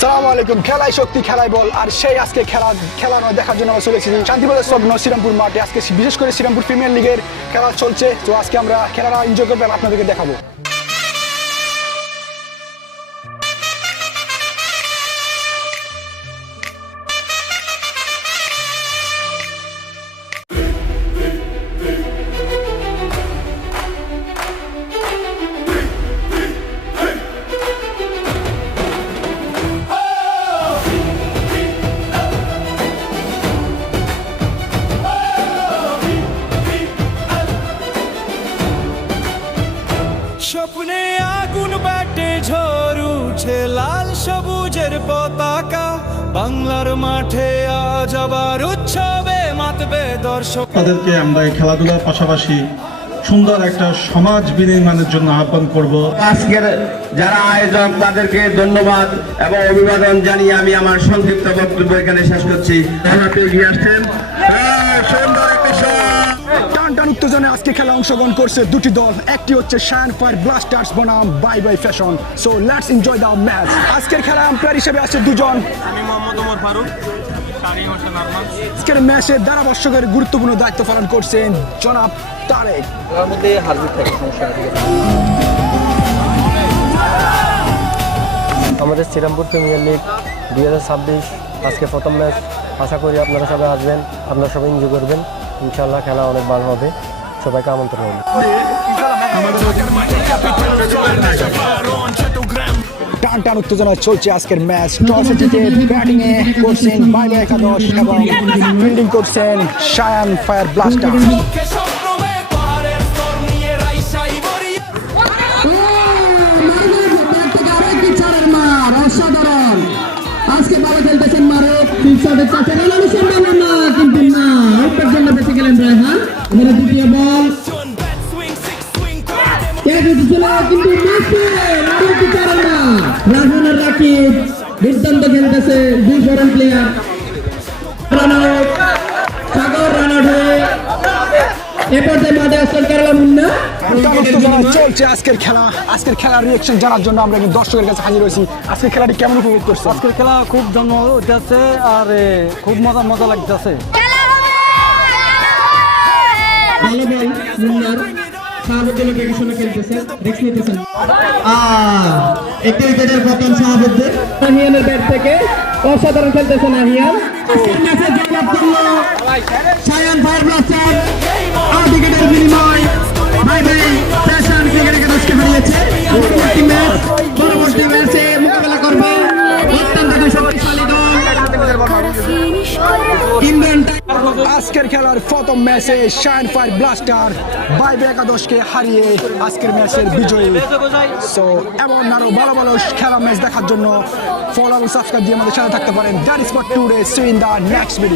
সালামু আলাইকুম। খেলায় শক্তি, খেলায় বল। আর সেই আজকে খেলা নয় দেখার জন্য আমরা চলে এসেছি শান্তিবাজার স্বপ্ন শ্রীরামপুর মাঠে। আজকে বিশেষ করে শ্রীরামপুর প্রিমিয়ার লিগের খেলা চলছে, তো আজকে আমরা খেলাটা এনজয় করবো, আপনাদেরকে দেখাবো। স্বপ্নে আগুন বাটে ঝড় উঠে লাল সবুজের পতাকা, বাংলার মাঠে আজ আবার উৎসবে মাতবে দর্শক। তাদেরকে আমরা এই খেলাধুলার পাশাপাশি সুন্দর একটা সমাজ বিনির্মাণের জন্য আহ্বান করব। আজকের যারা আয়োজক তাদেরকে ধন্যবাদ এবং অভিবাদন জানিয়ে আমি আমার সংক্ষিপ্ত বক্তব্য এখানে শেষ করছি। এগিয়ে আসছেন টান উত্তেজনায় আজকে খেলা অংশগ্রহণ করছে দুটি দল। একটি হচ্ছে শায়ান ফায়ার ব্লাস্টার্স বনাম bye bye fashion. So let's enjoy the match. আজকের খেলা আম্পায়ার হিসেবে আছে দুজন। আমি মোহাম্মদ ওমর ফারুক, শানি হোসেন আরমান। আজকের ম্যাচে ধারাভাষ্যকের গুরুত্বপূর্ণ দায়িত্ব পালন করছেন জনাব তারেক। এর মধ্যে হারজিত থাকে, সমস্যা নেই। আমাদের শ্রীরামপুর প্রিমিয়ার লিগ 2026 আজকে প্রথম ম্যাচ। আশা করি আপনারা সবাই আসবেন, আপনারা সবাই এনজয় করবেন। ইনশাআল্লাহ খেলা অনেক ভালো হবে, সবাইকে আমন্ত্রণ রইল। টান উত্তেজনা চলছে আজকের ম্যাচ। টসে জিতে ব্যাটিং এ করছেন বাই বাই একাদশ এবং ফিল্ডিং করছেন শায়ান ফায়ার ব্লাস্টার্স। অসাধারণ আজকে ভালো খেলতেছেন মারুফ, কিন্তু না ওটার জন্য বেঁচে গেলেন রায়হান। আমাদের দ্বিতীয় বল রাজনের রাকিব দুর্দান্ত খেলতেছে, দুই ফরেন প্লেয়ার সাগর রানার হয়ে এরপর যে মাঠে আসলেন কেরালা মুন্না। চলছে আজকের খেলার রিয়েকশন জানার জন্য আমরা দর্শকের কাছে হাজির হয়েছি। আজকের খেলাটি কেমন উপভোগ করছে? আজকের খেলা খুব জন্ম হইতেছে আর খুব মজা লাগতেছে। ভালো বল মুন্নার, শাহাবুদ্দিনের পেছনে খেলতেছে, রিস্ক নিতেছেন। একটি উইকেটের পতন শাহাবুদ্দিন। নাহিয়ানের ব্যাট থেকে অসাধারণ খেলতেছে নাহিয়ান। ম্যাচে জয়লাভ করলো শায়ান ফায়ার ব্লাস্টার। উইকেটের বিনিময় বাই বাই ফ্যাশন ক্রিকেট একাদশকে হারিয়েছে। পরবর্তী ম্যাচে মোকাবেলা করবে অত্যন্ত শক্তিশালী দল ইন্ডিয়ান। আজকের খেলার প্রথম ম্যাচে শায়ান ফায়ার ব্লাস্টার বাই বাই একাদশকে হারিয়ে আজকের ম্যাচের বিজয়ী। সো এমন আরো ভালো ভালো খেলা ম্যাচ দেখার জন্য ফলো এবং সাবস্ক্রাইব দিয়ে আমাদের সাথে থাকতে পারেন। That is for today, see in the next video.